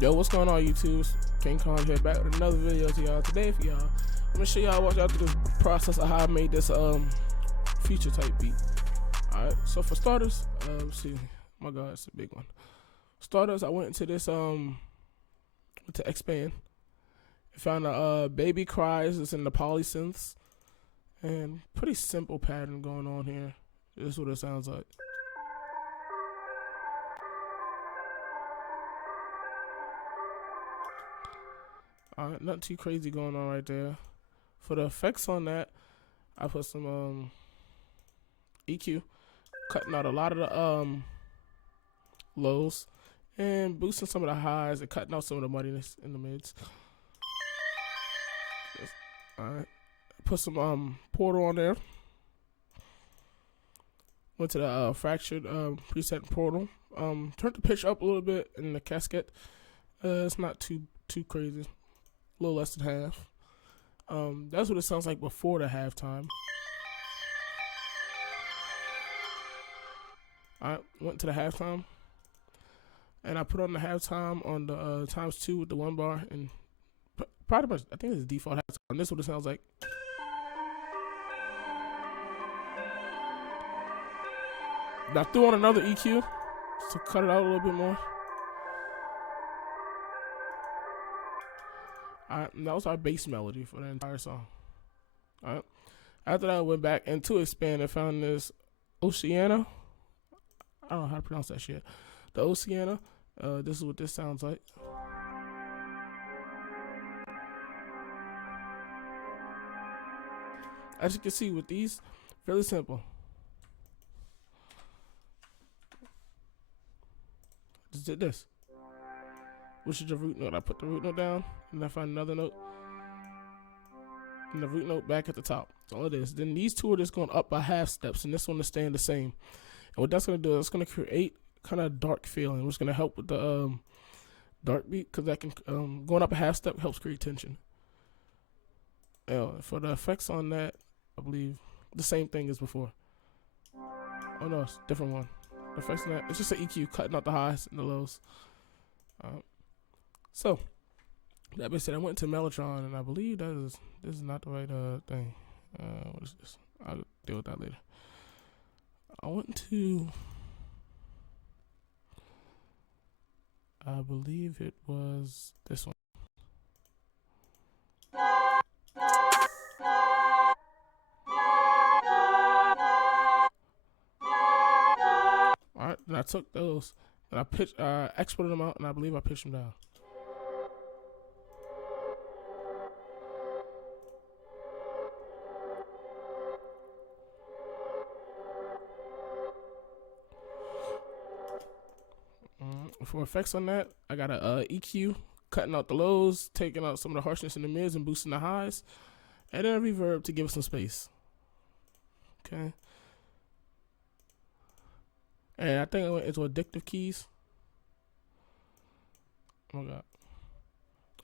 Yo, what's going on, YouTube? King Kong here, back with another video to y'all. Today for y'all, I'm gonna show y'all, walk y'all through the process of how I made this feature type beat. Alright, so for starters, let's see. My God, it's a big one. Starters, I went into this to expand. I found a baby cries. It's in the polysynths, and pretty simple pattern going on here. This is what it sounds like. Alright, nothing too crazy going on right there. For the effects on that, I put some EQ, cutting out a lot of the lows and boosting some of the highs and cutting out some of the muddiness in the mids. Alright, put some portal on there. Went to the fractured preset portal. Turned the pitch up a little bit in the casket. It's not too crazy. A little less than half. That's what it sounds like before the halftime. I went to the halftime, and I put on the halftime on the ×2 with the 1 bar, and pretty much I think it's default halftime. This is what it sounds like. I threw on another EQ to cut it out a little bit more. Alright, that was our bass melody for the entire song. Alright. After that, I went back into expand and found this Oceana. I don't know how to pronounce that shit. The Oceana. This is what this sounds like. As you can see with these, fairly simple. Just did this. Which is the root note. I put the root note down, and I find another note, and the root note back at the top. That's all it is. Then these two are just going up by half steps, and this one is staying the same. And what that's going to do is it's going to create kind of dark feeling, which is going to help with the dark beat, because that can going up a half step helps create tension. For the effects on that, I believe the same thing as before. Oh no, it's a different one. The effects on that, it's just an EQ cutting out the highs and the lows. So, that being said, I went to Mellotron, and I believe this is not the right thing. What is this? I'll deal with that later. I went to, I believe it was this one. Alright, then I took those, and I exported them out, and I believe I pitched them down. For effects on that, I got a EQ, cutting out the lows, taking out some of the harshness in the mids and boosting the highs, and then a reverb to give it some space. Okay. And I think I went into addictive keys. Oh my God.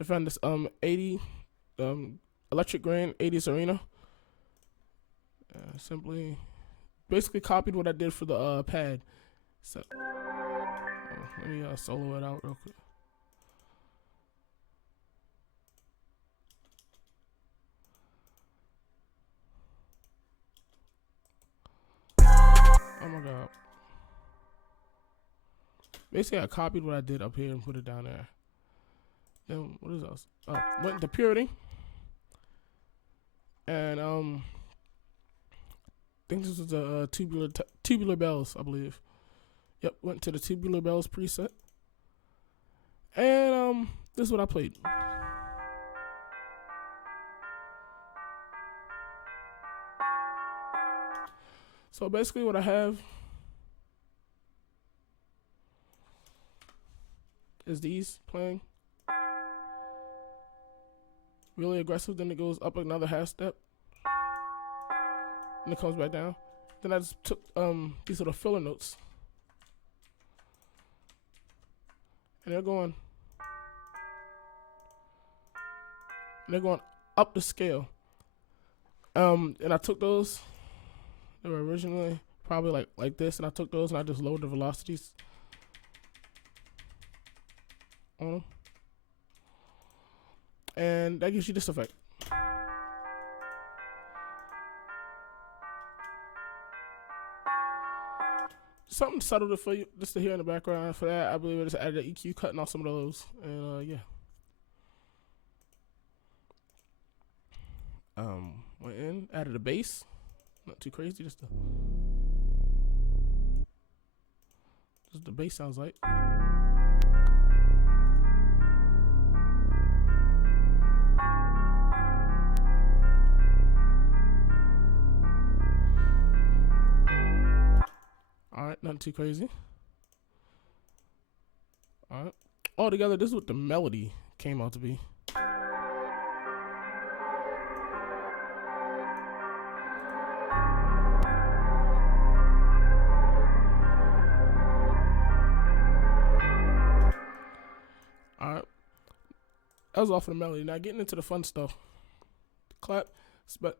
I found this 80 electric grain 80s arena. Simply basically copied what I did for the pad. So let me solo it out real quick. Oh my God. Basically, I copied what I did up here and put it down there. Then what is else? Oh, went into purity, and I think this was the tubular bells, I believe. Yep, went to the tubular bells preset, and this is what I played. So basically, what I have is these playing really aggressive, then it goes up another half step, and it comes back down. Then I just took these little filler notes, and they're going up the scale. And I took those, they were originally probably like this, and I took those and I just lowered the velocities on them. and that gives you this effect. Something subtle for you, just to hear in the background. For that, I believe I just added an EQ, cutting off some of those, and yeah. Went in, added a bass, not too crazy, just the bass sounds like. Alright, nothing too crazy. Alright. Altogether, this is what the melody came out to be. Alright. That was all for the melody. Now getting into the fun stuff. The clap.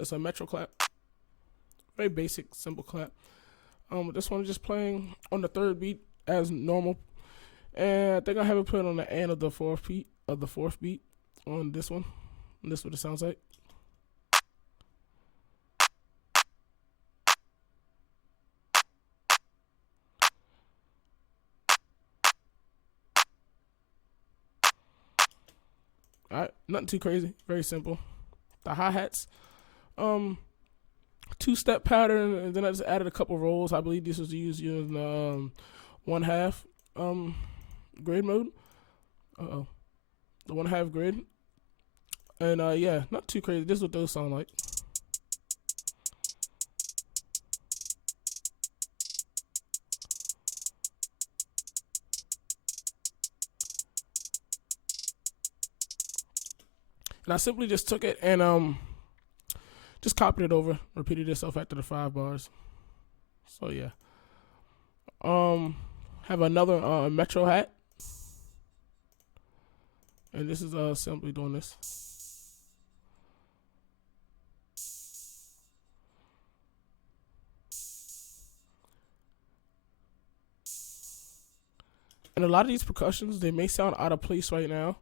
It's a metro clap. Very basic, simple clap. This one is just playing on the third beat as normal, and I think I have it put on the end of the fourth beat on this one. And this is what it sounds like. Alright, nothing too crazy, very simple. The hi-hats, two-step pattern, and then I just added a couple rolls. I believe this was used in 1/2 grid mode. The 1/2 grid. And yeah, not too crazy. This is what those sound like. And I simply just took it and just copied it over, repeated itself after the 5 bars. So yeah. Have another metro hat. And this is simply doing this. And a lot of these percussions, they may sound out of place right now,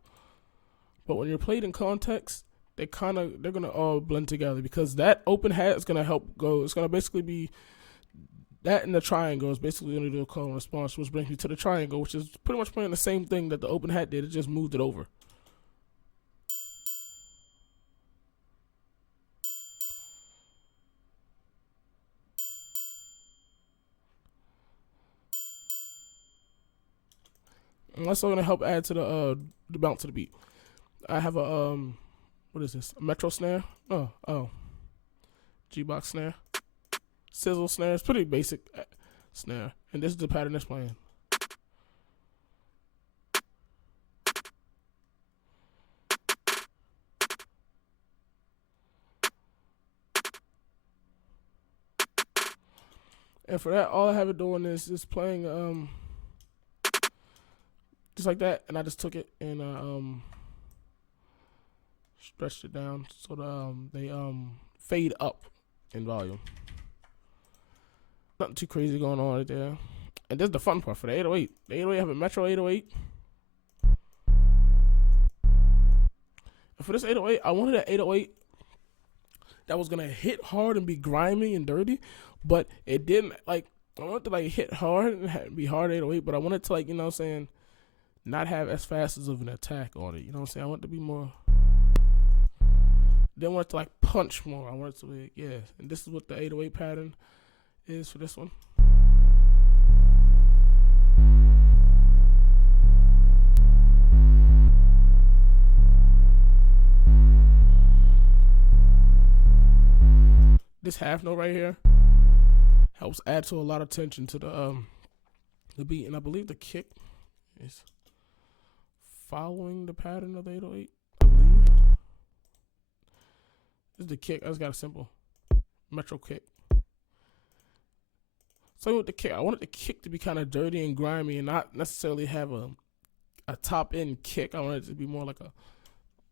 but when you're played in context, they're gonna all blend together, because that open hat is gonna help go. It's gonna basically be that, and the triangle is basically gonna do a call and response, which brings you to the triangle, which is pretty much playing the same thing that the open hat did. It just moved it over. And that's all gonna help add to the bounce of the beat. I have a what is this? A metro snare? Oh, G-box snare, sizzle snare. It's pretty basic snare, and this is the pattern that's playing. And for that, all I have it doing is just playing just like that, and I just took it and stretched it down so they fade up in volume. Nothing too crazy going on right there. And this is the fun part for the 808. The 808 have a Metro 808. And for this 808, I wanted an 808 that was gonna hit hard and be grimy and dirty, but it didn't. Like, I wanted to like hit hard and be hard 808, but I wanted to, like, you know what I'm saying, not have as fast as of an attack on it. You know what I'm saying? I want it to be more. Didn't want it to like punch more. I want it to be, yeah. And this is what the 808 pattern is for this one. This half note right here helps add to a lot of tension to the beat, and I believe the kick is following the pattern of the 808. I believe this is the kick. I just got a simple metro kick. So with the kick, I wanted the kick to be kind of dirty and grimy, and not necessarily have a top end kick. I wanted it to be more like a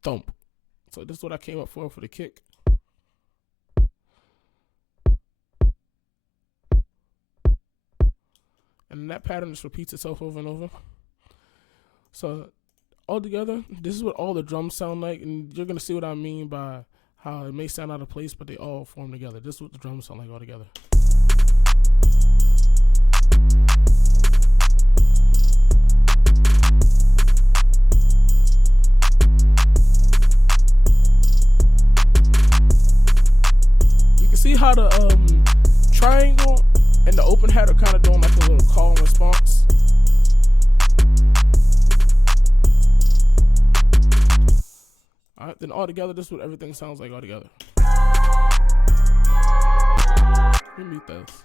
thump. So this is what I came up for the kick. And that pattern just repeats itself over and over. So all together, this is what all the drums sound like, and you're gonna see what I mean by how it may sound out of place, but they all form together. This is what the drums sound like all together. You can see how the triangle and the open hat are kind of doing like a little call and response. Alright, then all together, this is what everything sounds like all together. Let me mute this.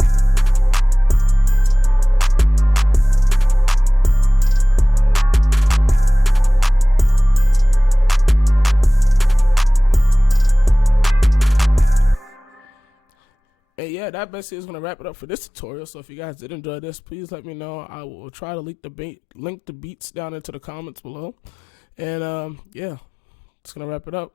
And yeah, that basically is going to wrap it up for this tutorial. So if you guys did enjoy this, please let me know. I will try to link the beats down into the comments below. And yeah, it's going to wrap it up.